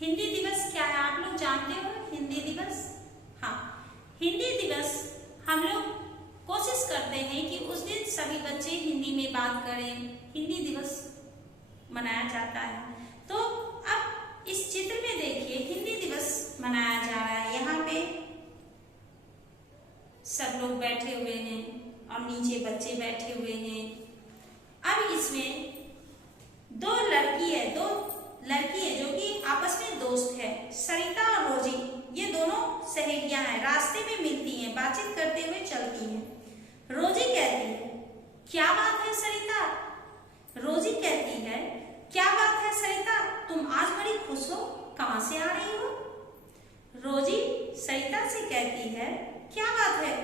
हिंदी दिवस क्या है आप लोग जानते हो? हिंदी दिवस, हाँ, हिंदी दिवस हम लोग कोशिश करते हैं कि उस दिन सभी बच्चे हिंदी में बात करें। हिंदी दिवस मनाया जाता है। तो अब इस चित्र में देखिए हिंदी दिवस मनाया जा रहा है। यहाँ पे सब लोग बैठे हुए हैं और नीचे बच्चे बैठे हुए हैं। अब इसमें दो लड़की है जो कि आपस में दोस्त है, सरिता और रोजी। ये दोनों सहेलियां हैं, रास्ते में मिलती हैं, बातचीत करते हुए चलती हैं। रोजी कहती है, क्या बात है सरिता? रोजी कहती है, क्या बात है सरिता, तुम आज बड़ी खुश हो, कहाँ से आ रही हो? रोजी सरिता से कहती है, क्या बात है,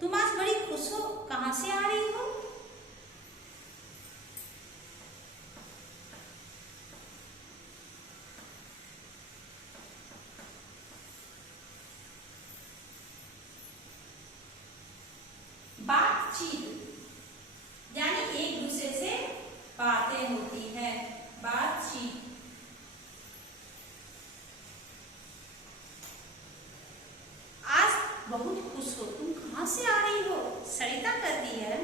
तुम आज बड़ी खुश हो, कहाँ से आ रही हो? बातचीत यानी एक दूसरे से बातें होती है, बातचीत। आज बहुत खुश हो, तुम कहाँ से आ रही हो? सरिता कहती है,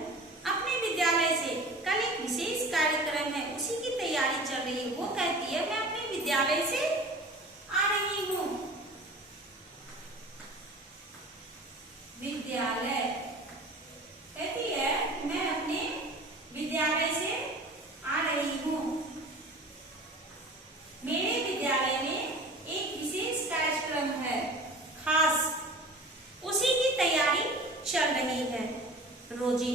अपने विद्यालय से, कल एक विशेष कार्यक्रम है, उसी की तैयारी चल रही है। वो कहती है, मैं अपने विद्यालय से आ रही हूँ। विद्यालय कहती है, मैं अपने विद्यालय से आ रही हूँ। मेरे विद्यालय में एक विशेष कार्यक्रम है, खास, उसी की तैयारी चल रही है। रोजी,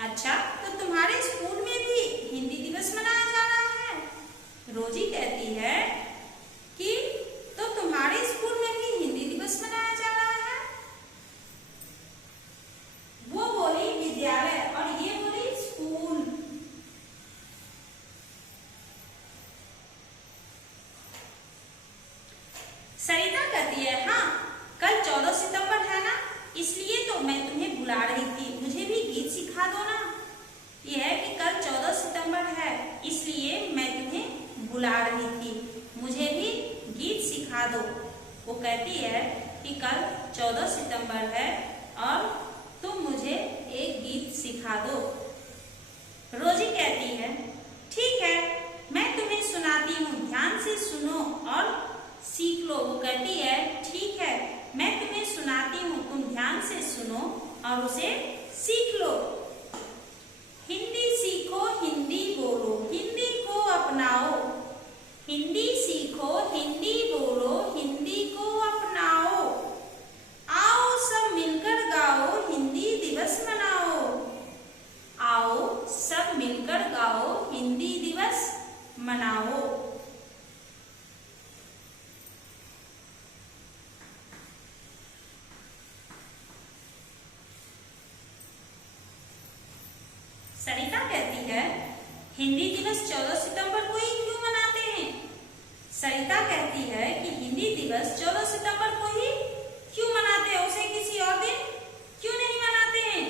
अच्छा, तो तुम्हारे स्कूल में भी हिंदी दिवस मनाया जा रहा है? रोजी कहती है कि तो तुम्हारे स्कूल में भी हिंदी दिवस मनाया जा रहा है? वो बोली विद्यालय और ये बोली स्कूल। सरिता कहती है, हाँ, कल 14 सितंबर है ना, इसलिए तो मैं तुम्हें बुला रही थी, मुझे भी गीत सिखा दो ना। यह है कि कल 14 सितंबर है, इसलिए मैं तुम्हें बुला रही थी, मुझे भी गीत सिखा दो। वो कहती है कि कल 14 सितंबर है और तुम मुझे एक गीत सिखा दो। रोजी कहती है, ठीक है, मैं तुम्हें सुनाती हूँ, ध्यान से सुनो और सीख लो। वो कहती है, ठीक है, मैं तुम्हें सुनाती हूँ, तुम ध्यान से सुनो और उसे सीख लो। हिंदी सीखो, हिंदी बोलो, हिंदी को अपनाओ। हिंदी सीखो, हिंदी बोलो, हिंदी को अपनाओ। आओ सब मिलकर गाओ, हिंदी दिवस मनाओ। आओ सब मिलकर गाओ, हिंदी दिवस मनाओ। सरिता कहती है, हिंदी दिवस 14 सितंबर को ही क्यों मनाते हैं? सरिता कहती है कि हिंदी दिवस 14 सितंबर को ही क्यों मनाते हैं, उसे किसी और दिन क्यों नहीं मनाते हैं?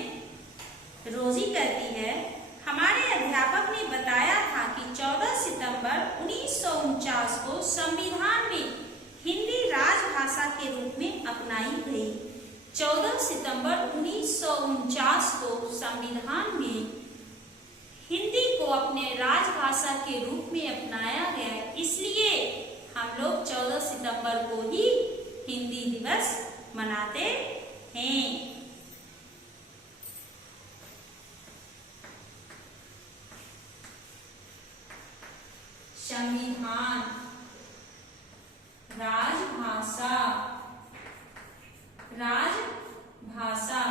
रोजी कहती है, हमारे अध्यापक ने बताया था कि 14 सितंबर 1949 को संविधान में हिंदी राजभाषा के रूप में अपनाई गई। 14 सितंबर 1949 को संविधान में हिंदी को अपने राजभाषा के रूप में अपनाया गया, इसलिए हम लोग 14 सितंबर को ही हिंदी दिवस मनाते हैं। संविधान, राजभाषा, राजभाषा।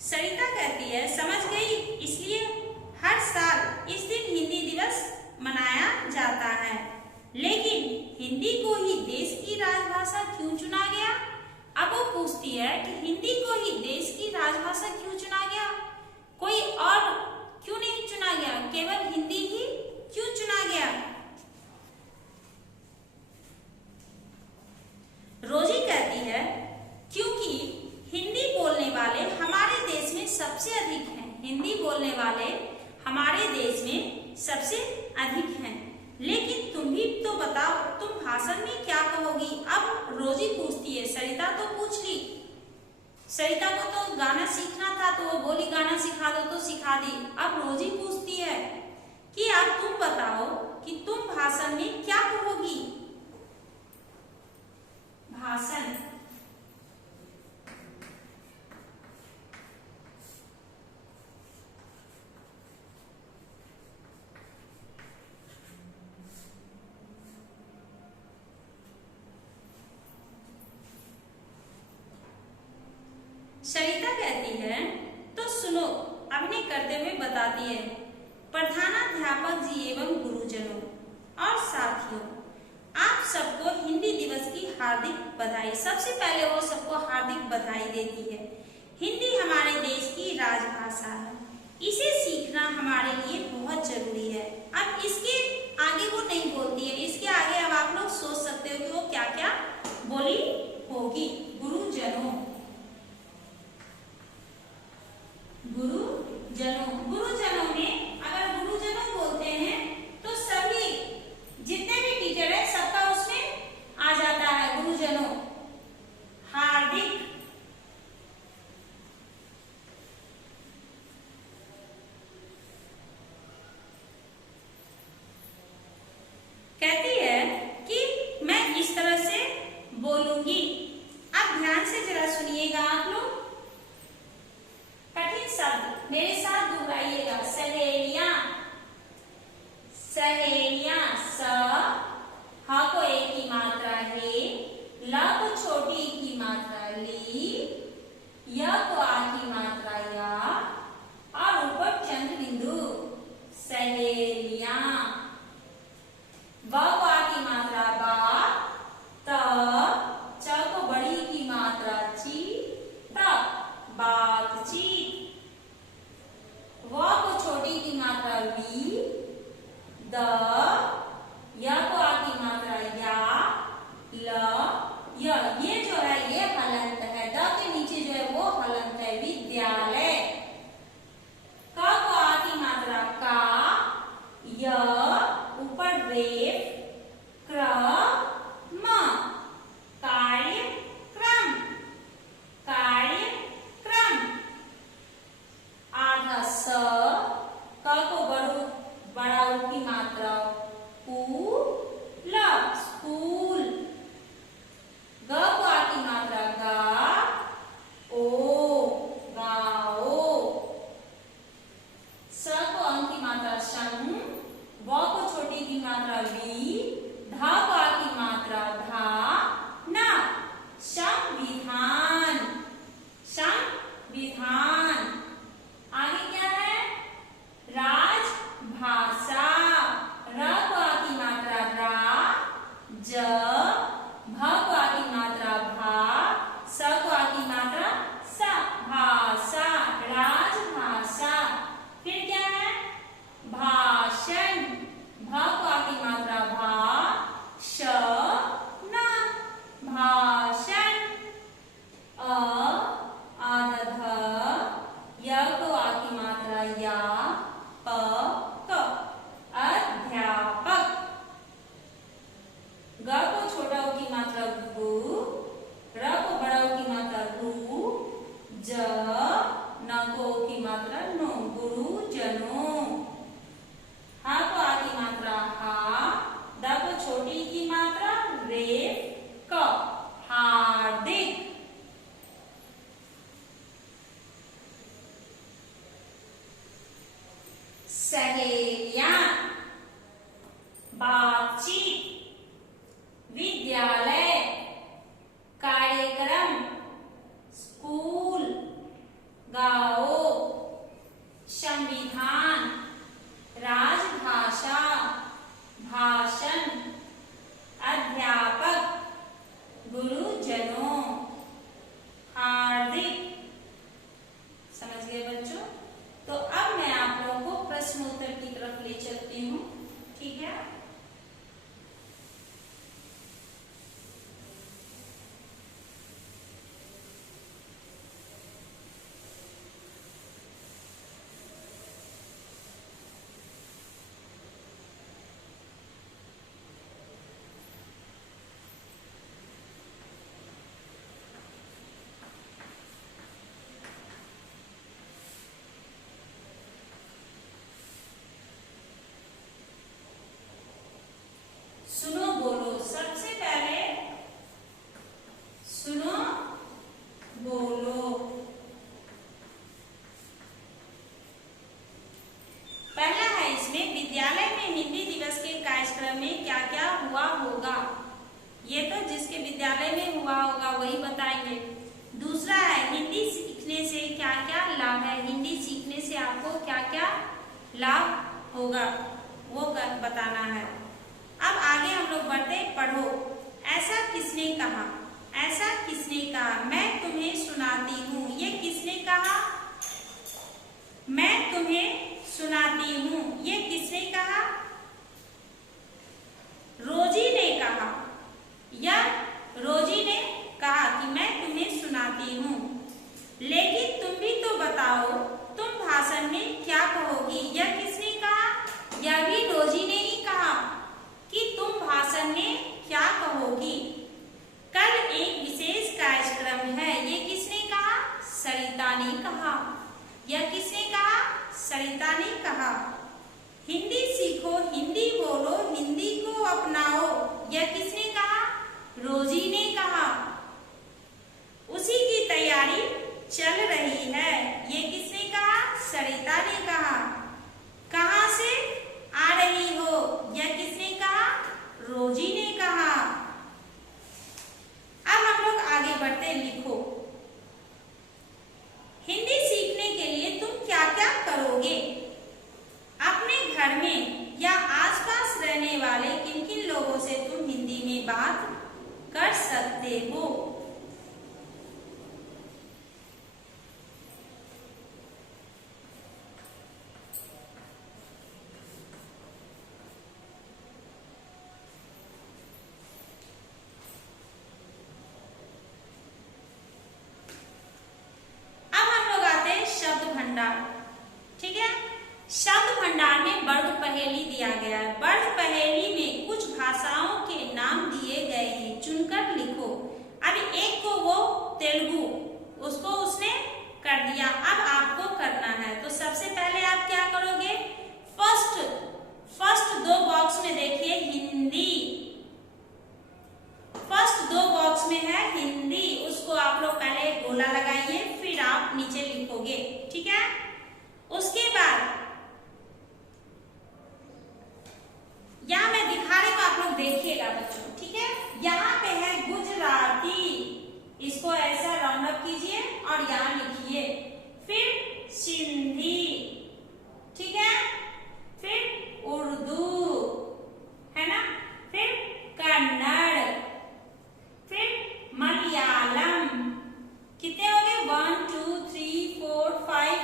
सरिता कहती है, समझ गई, इसलिए हर साल इस दिन हिंदी दिवस मनाया जाता है। लेकिन हिंदी को ही देश की राजभाषा क्यों चुना गया? अब वो पूछती है कि हिंदी को ही देश की राजभाषा क्यों चुना गया, कोई और क्यों नहीं चुना गया, केवल हिंदी ही क्यों चुना गया? रोजी कहती है, क्योंकि हिंदी बोलने वाले हमारे देश में सबसे अधिक हैं। हिंदी बोलने वाले हमारे देश में सबसे अधिक हैं। लेकिन तुम भी तो बताओ, तुम भाषण में क्या कहोगी? अब रोजी पूछती है। सरिता तो पूछ ली। सरिता को तो गाना सीखना था तो वो बोली गाना सिखा दो तो सिखा दी। अब रोजी पूछती है कि अब तुम बताओ कि तुम भाषण में क्या कहोगी? भाषण। सरिता कहती है तो सुनो, अभिनय करते हुए बताती है। प्रधानाध्यापक जी एवं गुरुजनों और साथियों, आप सबको हिंदी दिवस की हार्दिक बधाई। सबसे पहले वो सबको हार्दिक बधाई देती है। हिंदी हमारे देश की राजभाषा है, इसे सीखना हमारे लिए बहुत जरूरी है। अब इसके आगे वो नहीं बोलती है, इसके आगे अब आप लोग सोच सकते हो कि वो क्या क्या बोली होगी। गुरुजनों, गुरुजनों में अगर गुरुजनों बोलते हैं तो सभी जितने भी टीचर है सबका उसमें आ जाता है गुरुजनों। हार्दिक, कहती है कि मैं इस तरह से बोलूंगी। अब ध्यान से जरा सुनिएगा आप लोग। कठिन शब्द मेरे साथ दोहराइएगा। सहेलियां, सहेलियां। स ह को एक की मात्रा है, ल को छोटी की मात्रा ली, य को आ की मात्रा या और ऊपर चंद्र बिंदु। सहेलियां। ब को आ की मात्रा बा, त च को बड़ी की मात्रा ची, त बातचीत। व को छोटी की मात्रा वी, द, य को आ की मात्रा या, ल, य। ये जो है ये हलंत है। द के नीचे जो है वो हलंत है, विद्यालय। क को आ की मात्रा का, य, ऊपर रेफ, क्र, म, कार्यक्रम, कार्यक्रम। कार्यक्रम में क्या क्या हुआ होगा। ये तो जिसके विद्यालय में हुआ होगा वही बताएंगे। दूसरा है हिंदी सीखने से क्या क्या लाभ है। हिंदी सीखने से आपको क्या क्या लाभ होगा वो बताना है। अब आगे हम लोग बढ़ते, पढ़ो। ऐसा किसने कहा, ऐसा किसने कहा, मैं तुम्हें सुनाती हूँ। ये किसने कहा, मैं तुम्हें सुनाती हूँ, ये किसने कहा, रोजी ने कहा, या रोजी ने कहा कि मैं तुम्हें सुनाती हूँ। लेकिन तुम भी तो बताओ, तुम भाषण में क्या कहोगी। यह किसने कहा, यह भी रोजी ने ही कहा कि तुम भाषण में क्या कहोगी। कल एक विशेष कार्यक्रम है, ये किसने कहा, सरिता ने कहा। यह किसने कहा, सरिता ने कहा। हिंदी सीखो, हिंदी बोलो, हिंदी को अपनाओ, यह किसने कहा, रोजी ने कहा। उसी की तैयारी चल रही है, ये किसने कहा, सरिता ने कहा। कहाँ से आ रही हो, यह किसने कहा, रोजी ने कहा। अब हम लोग आगे बढ़ते, लिखो। हिंदी सीखने के लिए तुम क्या क्या करोगे। अपने घर में या आसपास रहने वाले किन किन लोगों से तुम हिंदी में बात कर सकते हो। ठीक है, शब्द भंडार में वर्ग पहेली दिया गया है। वर्ग पहेली में कुछ भाषाओं के नाम दिए गए हैं, चुनकर लिखो। अभी एक को वो तेलुगु, उसको उसने कर दिया, अब आपको करना है। तो सबसे पहले आप क्या करोगे, फर्स्ट दो बॉक्स में देखिए हिंदी, फर्स्ट दो बॉक्स में है हिंदी, उसको आप लोग पहले गोला लगाइए, फिर आप नीचे लिखोगे। ठीक है, उसके बाद यहां मैं दिखा रही हूं, आप लोग देखिएगा बच्चों। ठीक है, यहाँ पे है गुजराती, इसको ऐसा राउंड अप कीजिए और यहाँ लिखिए। फिर सिंधी, ठीक है, फिर उर्दू, है ना, फिर कन्नड़, फिर मलयालम। कितने हो गए, 1 2 3 4 5,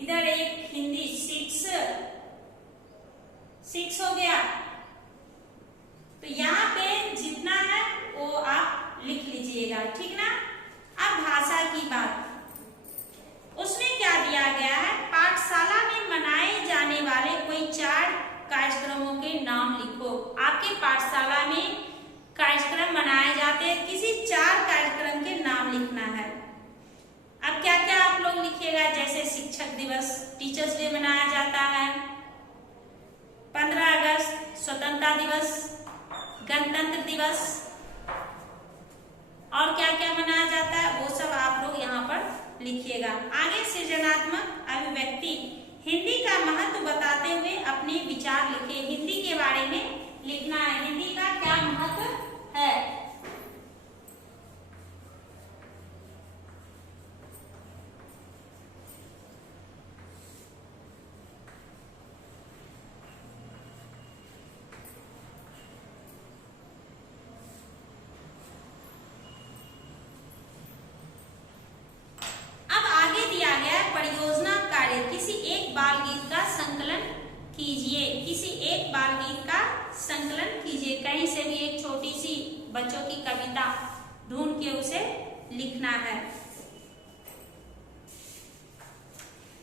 इधर एक हिंदी 6 हो गया। तो यहाँ पे जितना है वो आप लिख लीजिएगा, ठीक ना। अब भाषा की बात, उसमें क्या दिया गया है, पाठशाला में मनाए जाने वाले कोई 4 कार्यक्रमों के नाम लिखो। आपके पाठशाला में कार्यक्रम मनाए जाते हैं, किसी 4 कार्यक्रम के नाम लिखना है। अब क्या क्या आप लोग लिखिएगा, जैसे शिक्षक दिवस, टीचर्स डे मनाया जाता है, 15 अगस्त स्वतंत्रता दिवस, गणतंत्र दिवस, और क्या क्या मनाया जाता है वो सब आप लोग यहाँ पर लिखिएगा। आगे सृजनात्मक अभिव्यक्ति, हिंदी का महत्व बताते हुए अपने विचार लिखिए। हिंदी के बारे में लिखना है, हिंदी का क्या महत्व है। परियोजना कार्य, किसी एक बाल गीत का संकलन कीजिए, किसी एक बाल गीत का संकलन कीजिए। कहीं से भी एक छोटी सी बच्चों की कविता ढूंढ के उसे लिखना है।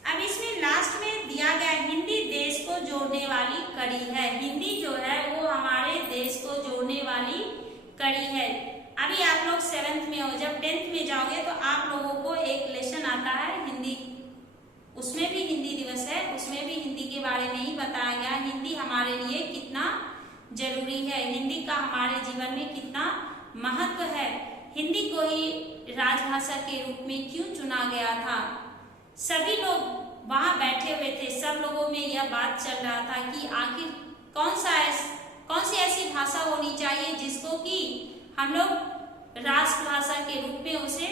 अब इसमें लास्ट में दिया गया, हिंदी देश को जोड़ने वाली कड़ी है। हिंदी जो है वो हमारे देश को जोड़ने वाली कड़ी है। अभी आप लोग 7th में हो, जब 10th में जाओगे तो आप लोगों को एक लेसन आता है हिंदी, उसमें भी हिंदी दिवस है, उसमें भी हिंदी के बारे में ही बताया गया। हिंदी हमारे लिए कितना जरूरी है, हिंदी का हमारे जीवन में कितना महत्व है, हिंदी को ही राजभाषा के रूप में क्यों चुना गया था। सभी लोग वहां बैठे हुए थे, सब लोगों में यह बात चल रहा था कि आखिर कौन सा कौन सी ऐसी भाषा होनी चाहिए जिसको कि हम लोग राष्ट्रभाषा के रूप में उसे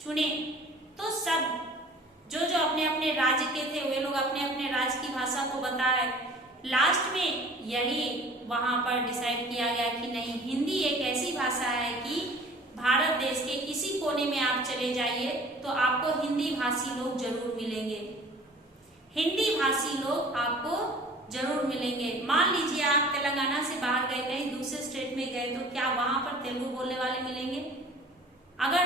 चुने। तो सब जो जो अपने अपने राज्य के थे वे लोग अपने अपने राज्य की भाषा को बताए। लास्ट में यही वहां पर डिसाइड किया गया कि नहीं, हिंदी एक ऐसी भाषा है कि भारत देश के किसी कोने में आप चले जाइए तो आपको हिंदी भाषी लोग जरूर मिलेंगे, हिंदी भाषी लोग आपको जरूर मिलेंगे। मान लीजिए आप तेलंगाना से बाहर गए, कहीं दूसरे स्टेट में गए, तो क्या वहां पर तेलुगु बोलने वाले मिलेंगे? अगर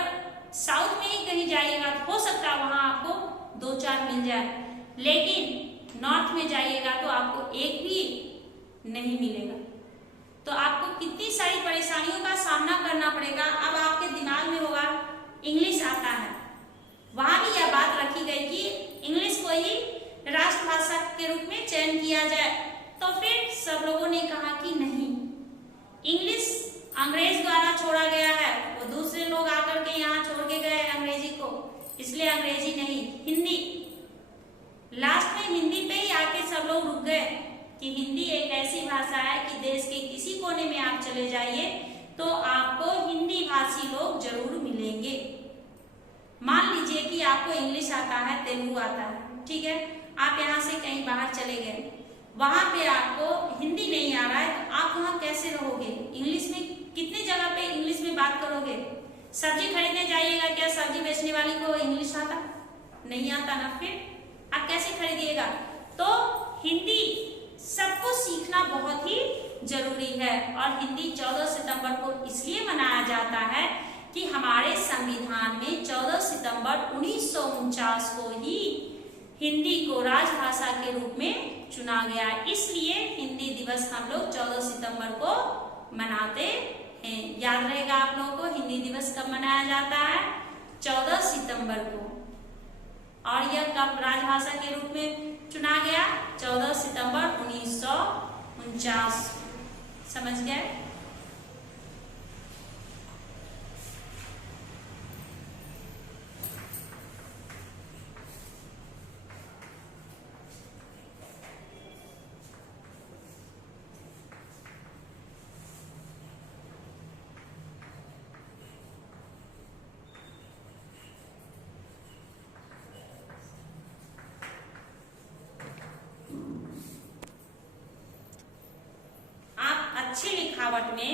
साउथ में ही कहीं जाइएगा तो हो सकता है वहां आपको 2-4 मिल जाए, लेकिन नॉर्थ में जाइएगा तो आपको एक भी नहीं मिलेगा। तो आपको कितनी सारी परेशानियों का सामना करना पड़ेगा। अब आपके दिमाग में होगा इंग्लिश आता है, वहां भी यह बात रखी गई कि इंग्लिश को ही राष्ट्रभाषा के रूप में चयन किया जाए। तो फिर सब लोगों ने कहा कि नहीं, इंग्लिश अंग्रेज द्वारा छोड़ा गया है, वो दूसरे लोग आकर के यहाँ छोड़ के गए अंग्रेजी को, इसलिए अंग्रेजी नहीं, हिंदी। लास्ट में हिंदी पे ही आके सब लोग रुक गए कि हिंदी एक ऐसी भाषा है कि देश के किसी कोने में आप चले जाइए तो आपको हिंदी भाषी लोग जरूर मिलेंगे। मान लीजिए कि आपको इंग्लिश आता है, तेलुगु आता है, ठीक है, आप यहाँ से कहीं बाहर चले गए, वहां पे आपको हिंदी नहीं आ रहा है, तो आप वहां कैसे रहोगे? इंग्लिश में कितने जगह पे इंग्लिश में बात करोगे? सब्जी खरीदने जाइएगा, क्या सब्जी बेचने वाली को इंग्लिश आता? नहीं आता ना, फिर आप कैसे खरीदिएगा? तो हिंदी सबको सीखना बहुत ही जरूरी है। और हिंदी 14 सितंबर को इसलिए मनाया जाता है कि हमारे संविधान में 14 सितंबर 1949 को ही हिंदी को राजभाषा के रूप में चुना गया, इसलिए हिंदी दिवस हम लोग 14 सितंबर को मनाते हैं। याद रहेगा आप लोगों को हिंदी दिवस कब मनाया जाता है? 14 सितंबर को। और यह कब राजभाषा के रूप में चुना गया? 14 सितंबर 1949। समझ गए? अच्छी लिखावट में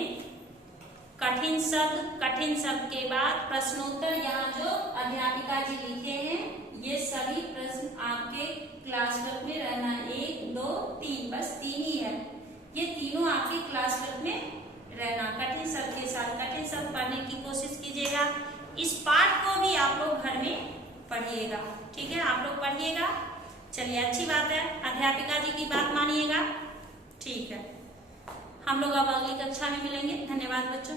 कठिन शब्द के बाद प्रश्नोत्तर यहाँ जो अध्यापिका जी लिखे हैं, ये सभी प्रश्न आपके क्लास वर्क में रहना। 1, 2, 3, बस 3 ही है, ये तीनों आपके क्लास वर्क में रहना। कठिन शब्द के साथ कठिन शब्द पढ़ने की कोशिश कीजिएगा। इस पाठ को भी आप लोग घर में पढ़िएगा, ठीक है? आप लोग पढ़िएगा। चलिए, अच्छी बात है, अध्यापिका जी की बात मानिएगा, ठीक है। हम लोग अब अगली कक्षा में मिलेंगे। धन्यवाद बच्चों।